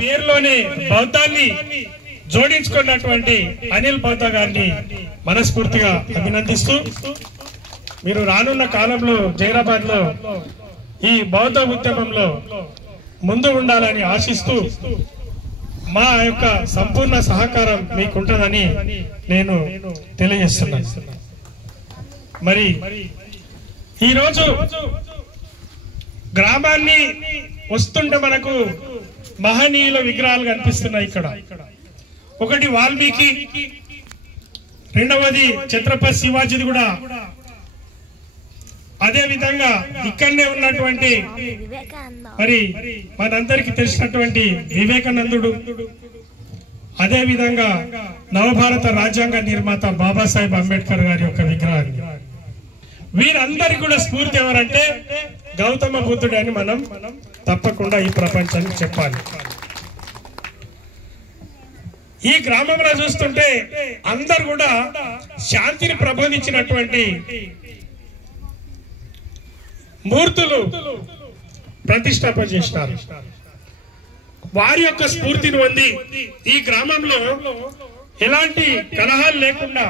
పేరులోనే బౌద్ధాన్ని జోడించుకున్నటువంటి అనిల్ బౌద్ధ గారిని మనస్ఫూర్తిగా అభినందిస్తూ మీరు రానున్న కాలంలో జైరాబాద్ లో ఈ బౌద్ధ ఉద్యమంలో ముందు ఉండాలని ఆశిస్తూ మా యొక్క సంపూర్ణ సహకారం మీకుంటదని నేను తెలియజేస్తున్నాను. మరి ఈరోజు గ్రామాన్ని వస్తుంటే మనకు మహనీయుల విగ్రహాలు కనిపిస్తున్నాయి. ఇక్కడ ఒకటి వాల్మీకి, రెండవది ఛత్రపతి శివాజీది కూడా, అదే విధంగా ఇక్కడనే ఉన్నటువంటి మరి మనందరికి తెలిసినటువంటి వివేకానందుడు, అదే విధంగా నవభారత రాజ్యాంగ నిర్మాత బాబాసాహెబ్ అంబేద్కర్ గారి యొక్క విగ్రహాన్ని, వీరందరికీ కూడా స్ఫూర్తి ఎవరంటే గౌతమ బుద్ధుడు అని మనం తప్పకుండా ఈ ప్రపంచానికి చెప్పాలి. ఈ గ్రామంలో చూస్తుంటే అందరు కూడా శాంతిని ప్రబోధించినటువంటి మూర్తులు ప్రతిష్టాపన చేసినారు. వారి యొక్క స్ఫూర్తిని పొంది ఈ గ్రామంలో ఎలాంటి కలహాలు లేకుండా,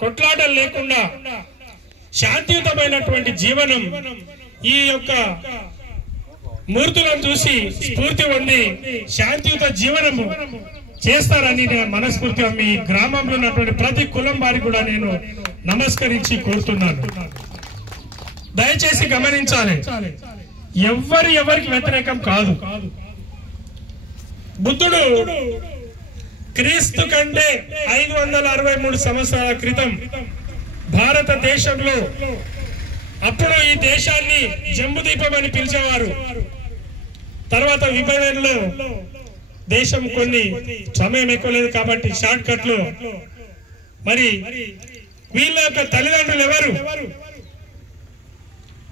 కొట్లాటలు లేకుండా శాంతియుతమైనటువంటి జీవనం ఈ యొక్క మూర్తులను చూసి స్ఫూర్తి పొంది శాంతియుత జీవనము చేస్తారని నేను మనస్ఫూర్తిగా మీ గ్రామంలో ఉన్నటువంటి ప్రతి కులం వారికి కూడా నేను నమస్కరించి కోరుతున్నాను. దయచేసి గమనించాలి, ఎవరికి వ్యతిరేకం కాదు. బుద్ధుడు క్రీస్తు కంటే 563 సంవత్సరాల క్రితం భారతదేశంలో, అప్పుడు ఈ దేశాన్ని జంబుదీపం అని పిలిచేవారు. తర్వాత విభజనలో దేశం కొన్ని సమయం ఎక్కువ లేదు కాబట్టి షార్ట్ కట్ లో మరి వీళ్ళ యొక్క తల్లిదండ్రులు ఎవరు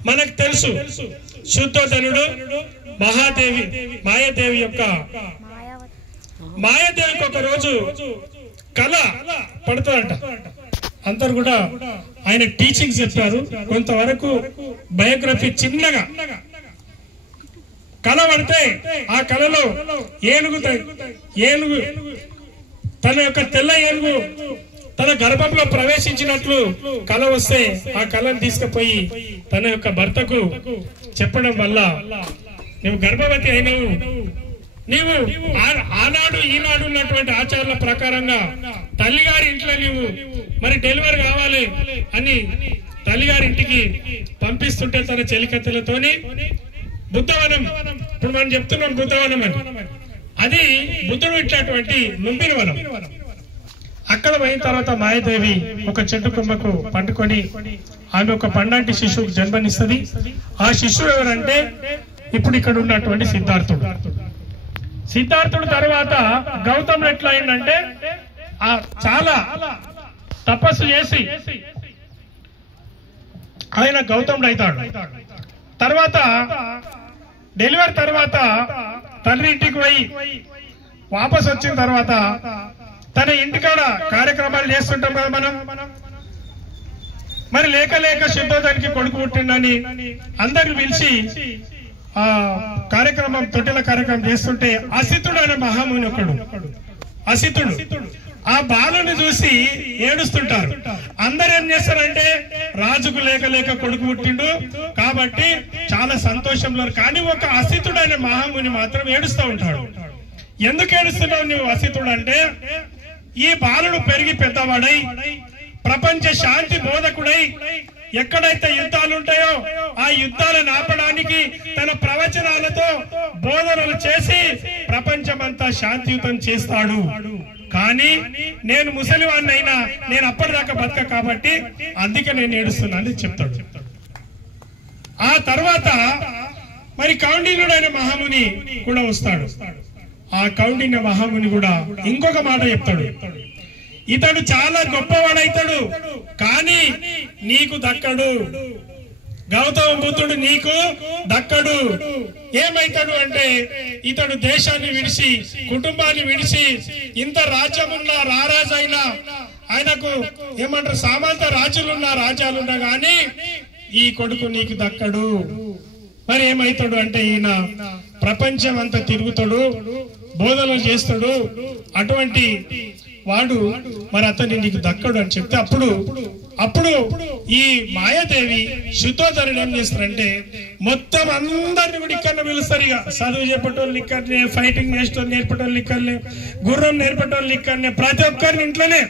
మనకు తెలుసు. శుద్ధోధనుడు, మాయాదేవి యొక్క మాయాదేవికి ఒక రోజు కళ పడుతుందంట. అందరు కూడా ఆయన టీచింగ్స్ చెప్పారు. కొంతవరకు బయోగ్రఫీ చిన్నగా కళ పడితే ఆ కళలో ఏనుగు తన యొక్క తెల్ల ఏనుగు తన గర్భంలో ప్రవేశించినట్లు కళ వస్తే ఆ కళను తీసుకుపోయి తన యొక్క భర్తకు చెప్పడం వల్ల నువ్వు గర్భవతి అయినవు, నీవు ఆనాడు ఈనాడు ఉన్నటువంటి ఆచారాల ప్రకారంగా తల్లిగారి ఇంట్లో నీవు మరి డెలివరీ కావాలి అని తల్లిగారి ఇంటికి పంపిస్తుంటే తన చెలికత్తెలతోని బుద్ధవనం, ఇప్పుడు మనం చెప్తున్నాం బుద్ధవనం అని, అది బుద్ధుడు ఇట్లాంటి లుంబిని వనం. అక్కడ పోయిన తర్వాత మాయాదేవి ఒక చెట్టు కొమ్మకు పండుకొని ఆమె ఒక పండంటి శిశువుకు జన్మనిస్తుంది. ఆ శిశువు ఎవరంటే ఇప్పుడు ఇక్కడ ఉన్నటువంటి సిద్ధార్థుడు. సిద్ధార్థుడు తర్వాత గౌతముడు ఎట్లా అయిందంటే చాలా తపస్సు చేసి ఆయన గౌతముడు అవుతాడు. తర్వాత డెలివరీ తర్వాత తండ్రి ఇంటికి పోయి వాపస్ వచ్చిన తర్వాత తన ఇంటికాడ కార్యక్రమాలు చేస్తుంటాం కదా మనం. మరి లేక శుద్ధోదానికి కొడుకు పుట్టిండని అందరిని పిలిచి ఆ కార్యక్రమం, తొట్టెల కార్యక్రమం చేస్తుంటే అసితుడు అనే మహాముని ఒకడు, అసితుడు ఆ బాలుని చూసి ఏడుస్తుంటారు. అందరు ఏం చేస్తారంటే రాజుకు లేక కొడుకు పుట్టిండు కాబట్టి చాలా సంతోషంలో, కానీ ఒక అసితుడు అనే మహాముని మాత్రం ఏడుస్తూ ఉంటాడు. ఎందుకు ఏడుస్తున్నావు నువ్వు అసితుడు అంటే, ఈ బాలుడు పెరిగి పెద్దవాడై ప్రపంచ శాంతి బోధకుడై ఎక్కడైతే యుద్ధాలు ఉంటాయో ఆ యుద్ధాలను ఆపడానికి తన ప్రవచనాలతో బోధనలు చేసి ప్రపంచమంతా శాంతియుతం చేస్తాడు. కానీ నేను ముసలివాడిని అయినా నేను అప్పటిదాకా బతక కాబట్టి అందుకే నేను ఏడుస్తున్నానని చెప్తాడు. ఆ తర్వాత మరి కౌండిన్యుడు అనే మహాముని కూడా వస్తాడు. ఆ కౌండిన్య మహాముని కూడా ఇంకొక మాట చెప్తాడు, ఇతడు చాలా గొప్పవాడైతాడు కానీ నీకు దక్కడు, గౌతమ బుద్ధుడు నీకు దక్కడు. ఏమైతాడు అంటే ఇతడు దేశాన్ని విడిచి, కుటుంబాన్ని విడిచి, ఇంత రాజ్యమున్నా రారాజైనా, ఆయనకు ఏమంటారు సామంత రాజులున్నా రాజ్యాలున్నా గాని ఈ కొడుకు నీకు దక్కడు. మరి ఏమైతాడు అంటే ఈయన ప్రపంచం అంతా తిరుగుతాడు, బోధనలు చేస్తాడు, అటువంటి వాడు మరి అతన్ని నీకు దక్కడు అని చెప్తే అప్పుడు ఈ మాయాదేవి శుద్ధోధరుడు ఏం చేస్తారంటే మొత్తం అందరిని కూడా ఇక్కడ పిలుస్తారు. ఇక చదువు చెప్పేటోళ్ళు ఇక్కడనే, ఫైటింగ్ నేర్చుకోవాలి నేర్పేటోళ్ళు ఇక్కడనే, గుర్రం నేర్పేటోళ్ళు ఇక్కడనే, ప్రతి ఒక్కరిని ఇంట్లోనే.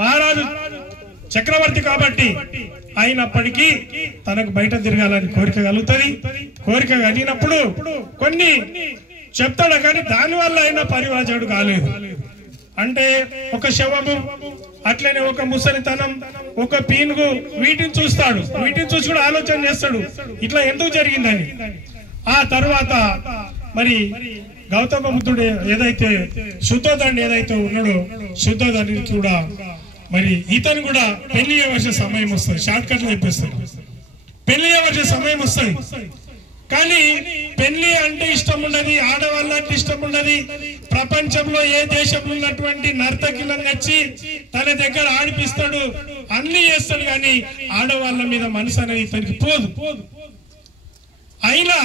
మహారాజు చక్రవర్తి కాబట్టి అయినప్పటికీ తనకు బయట తిరగాలని కోరిక కలుగుతుంది. కోరిక కలిగినప్పుడు కొన్ని చెప్తాడు, కానీ దానివల్ల అయినా పరివాజుడు కాలేదు. అంటే ఒక శవము, అట్లనే ఒక ముసలితనం, ఒక పీనుగు, వీటిని చూస్తాడు. వీటిని చూసి కూడా ఆలోచన చేస్తాడు ఇట్లా ఎందుకు జరిగిందని. ఆ తర్వాత మరి గౌతమ బుద్ధుడు ఏదైతే శుద్ధోధరుడు ఏదైతే ఉన్నాడో, శుద్ధోధరుడికి కూడా మరి ఇతను కూడా పెళ్లి చేయవలసిన సమయం వస్తుంది. షార్ట్ కట్ లో చెప్పేస్తాడు, పెళ్లి చేయవలసిన సమయం వస్తుంది. కానీ పెళ్లి అంటే ఇష్టం ఉండదు, ఆడవాళ్ళంటే ఇష్టం ఉండదు. ప్రపంచంలో ఏ దేశంలో ఉన్నటువంటి నర్తకిలను నచ్చి తన దగ్గర ఆడిపిస్తాడు, అన్ని చేస్తాడు, కానీ ఆడవాళ్ళ మీద మనసు అనేది ఇతనికి పోదు. అయినా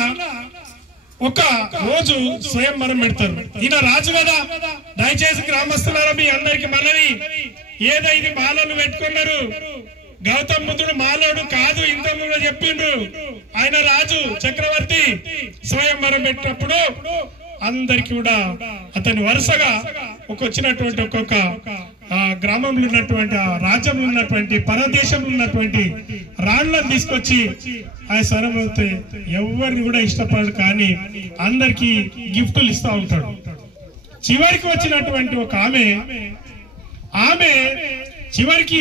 ఒక రోజు స్వయంవరం పెడతారు. ఈయన రాజు కదా, దయచేసి గ్రామస్తులారా మీ అందరికి మనవి, ఏదైతే మాలలు పెట్టుకున్నారు, గౌతమ బుద్ధుడు మాలోడు కాదు, ఇంతకు కూడా చెప్పిండ్రు. ఆయన రాజు చక్రవర్తి స్వయంవరం పెట్టినప్పుడు అందరికి కూడా అతని వరుసగా వచ్చినటువంటి ఒక్కొక్క గ్రామంలో ఉన్నటువంటి, రాజ్యంలో ఉన్నటువంటి, పరదేశంలో ఉన్నటువంటి రాళ్లను తీసుకొచ్చి ఆ స్వరం అవుతే ఎవరిని కూడా ఇష్టపడడు, కానీ అందరికి గిఫ్టులు ఇస్తా ఉంటాడు. చివరికి వచ్చినటువంటి ఒక ఆమె చివరికి